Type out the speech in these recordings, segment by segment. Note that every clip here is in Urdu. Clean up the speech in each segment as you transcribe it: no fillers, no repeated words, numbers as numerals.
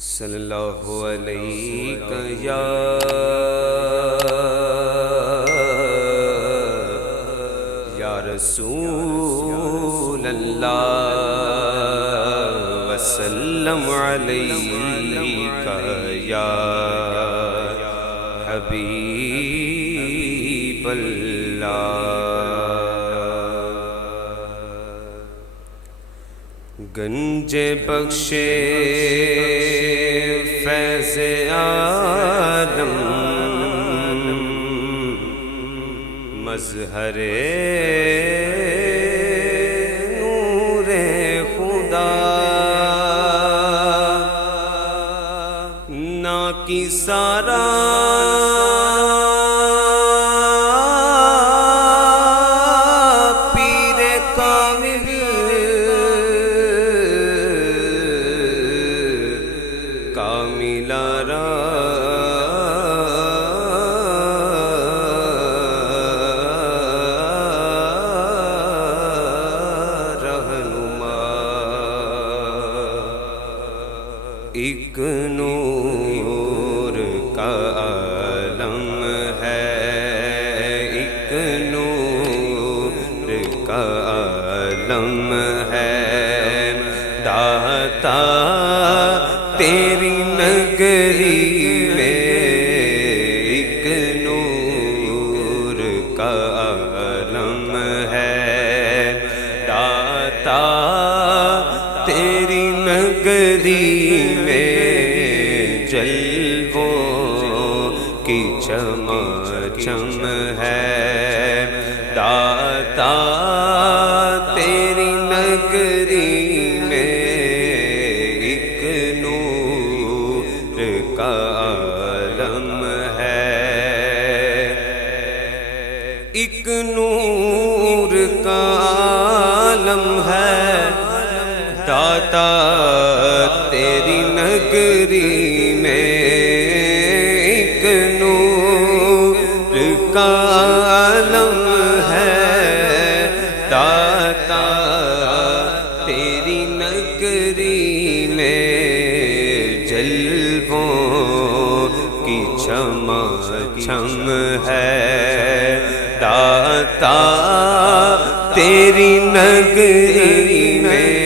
صلی اللہ علیہ یا رسول اللہ وسلم علیک یا حبیب اللہ۔ گنج بخشے فیض عالم مظہر نور خدا، نا کی سارا پیر کامل کاملارا ایک نور کا عالم ہے، ایک نور کا عالم ہے، داتا تیری نگری میں ایک نور کا عالم ہے، داتا تیری نگری جلووں کی چمچم ہے، داتا تیری نگری میں ایک نور کا عالم ہے، ایک نور کا عالم ہے، داتا تیری نگری میں ایک نور کا عالم ہے، داتا تیری نگری میں جلووں کی چمچم ہے، داتا تیری نگری میں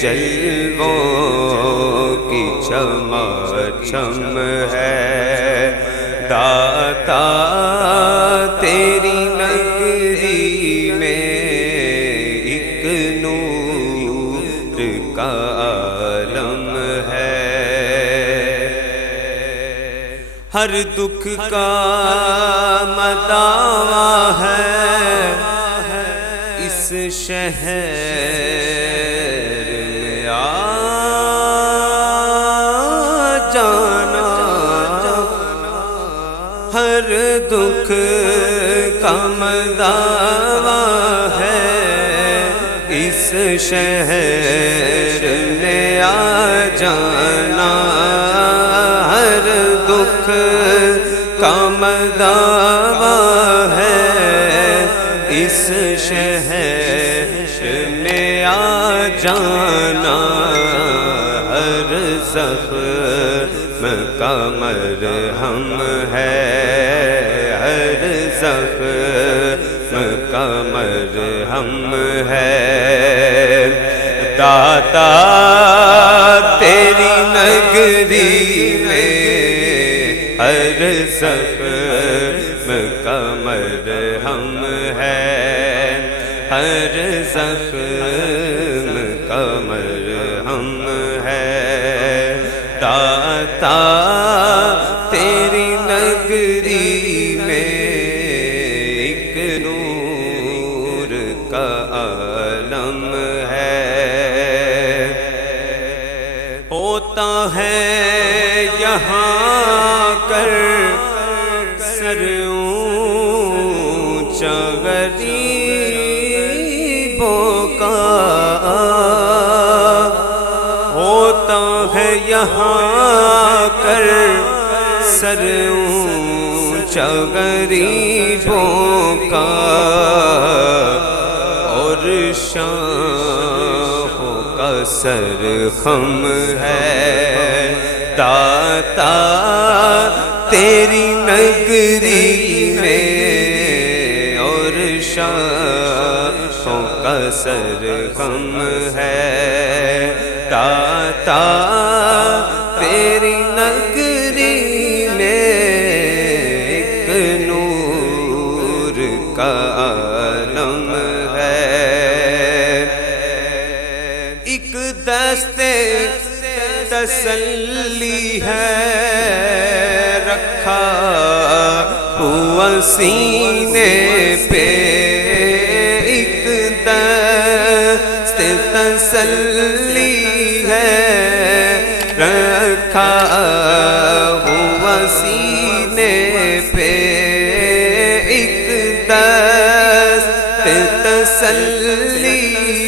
جلووں کی چمچم ہے، داتا تیری نگری میں ایک نور کا عالم ہے، ہر دکھ کا مداوا ہے اس شہر میں آ جانا، ہر دکھ کا مداوا ہے اس شہر میں آ جانا، ہر دکھ کا مداوا ہے اس شہر میں آ جانا، ہر زخم کا مرہم ہے، ہر زخم کا مرہم ہے، داتا تیری نگری میں ہر زخم کا مرہم ہے، ہر زخم کا مرہم ہے، داتا تیری نگری میں ایک نور کا عالم ہے، ہوتا ہے یہاں کر سر اونچا غریبوں کا، ہوتا ہے یہاں کر سر اونچا غریبوں کا، اور شاہوں کا سر خم ہے، داتا تیری نگری میں اور شاخوں کا سرغم ہے داتا تیری نگری میں ایک نور کا عالم ہے ایک دستے تسلی ہے رکھا ہوا سینے پہ ایک دست تسلی ہے رکھا ہوا سینے پہ ایک دست تسلی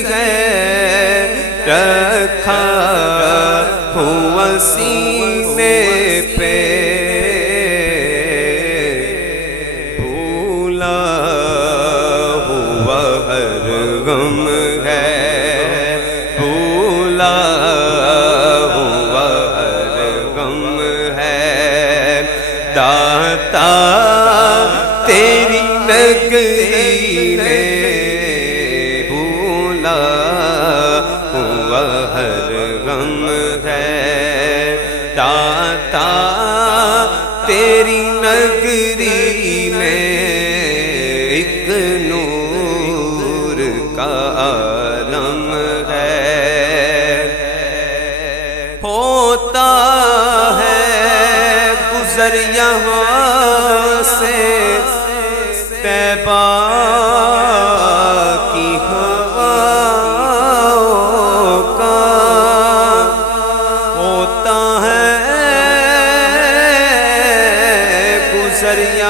ہے رکھا ہوا سینے پہ بھولا ہوا ہر غم ہے بھولا ہوا ہر غم ہے داتا تیری نگری میں بھولا ہوا ہر غم ہے داتا تیری نگری میں ایک نور کا عالم ہے ہوتا ہے گزر یہاں سے طیبہ کی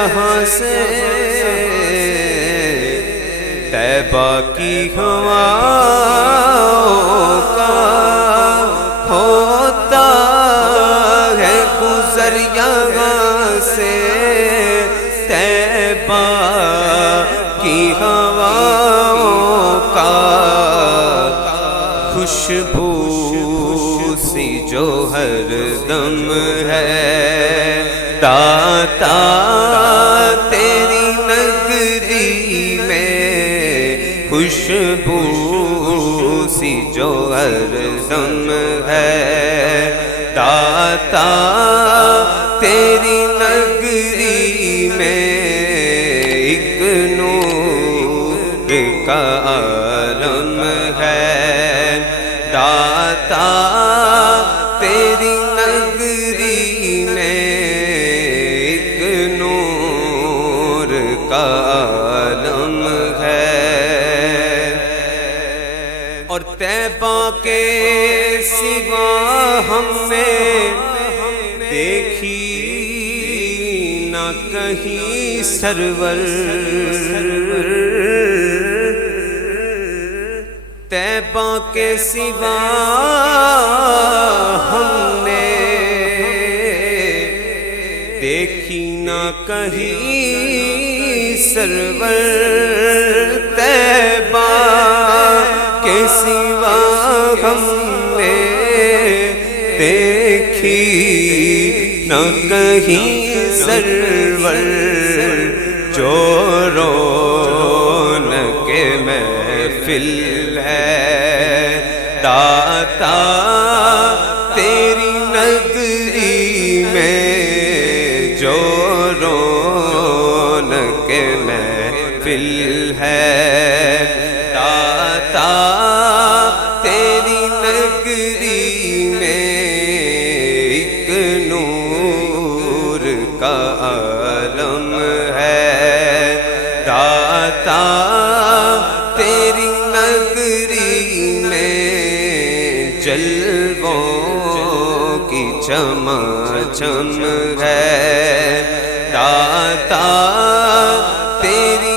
یہاں سے طیبہ کی ہوا کا ہوتا ہے گزر یہاں سے طیبہ کی ہوا کا خوشبو سی جو ہر دم ہے داتا تیری نگری میں خوشبو سی جو ہر دم ہے داتا تیری نگری میں ایک نور کا عالم ہے داتا تیری نگری میں عالم ہے اور طیبہ کے سوا ہم نے دیکھی نہ کہیں سرور طیبہ کے سوا ہم نے دیکھی نہ کہیں سرور طیبہ کے سوا ہم نے دیکھی نہ کہیں سرور جو رونق محفل ہے داتا تیری نگری میں جو رونق محفل ہے داتا تیری نگری میں ایک نور کا عالم ہے داتا تیری نگری میں جلووں کی چمچم ہے داتا تیری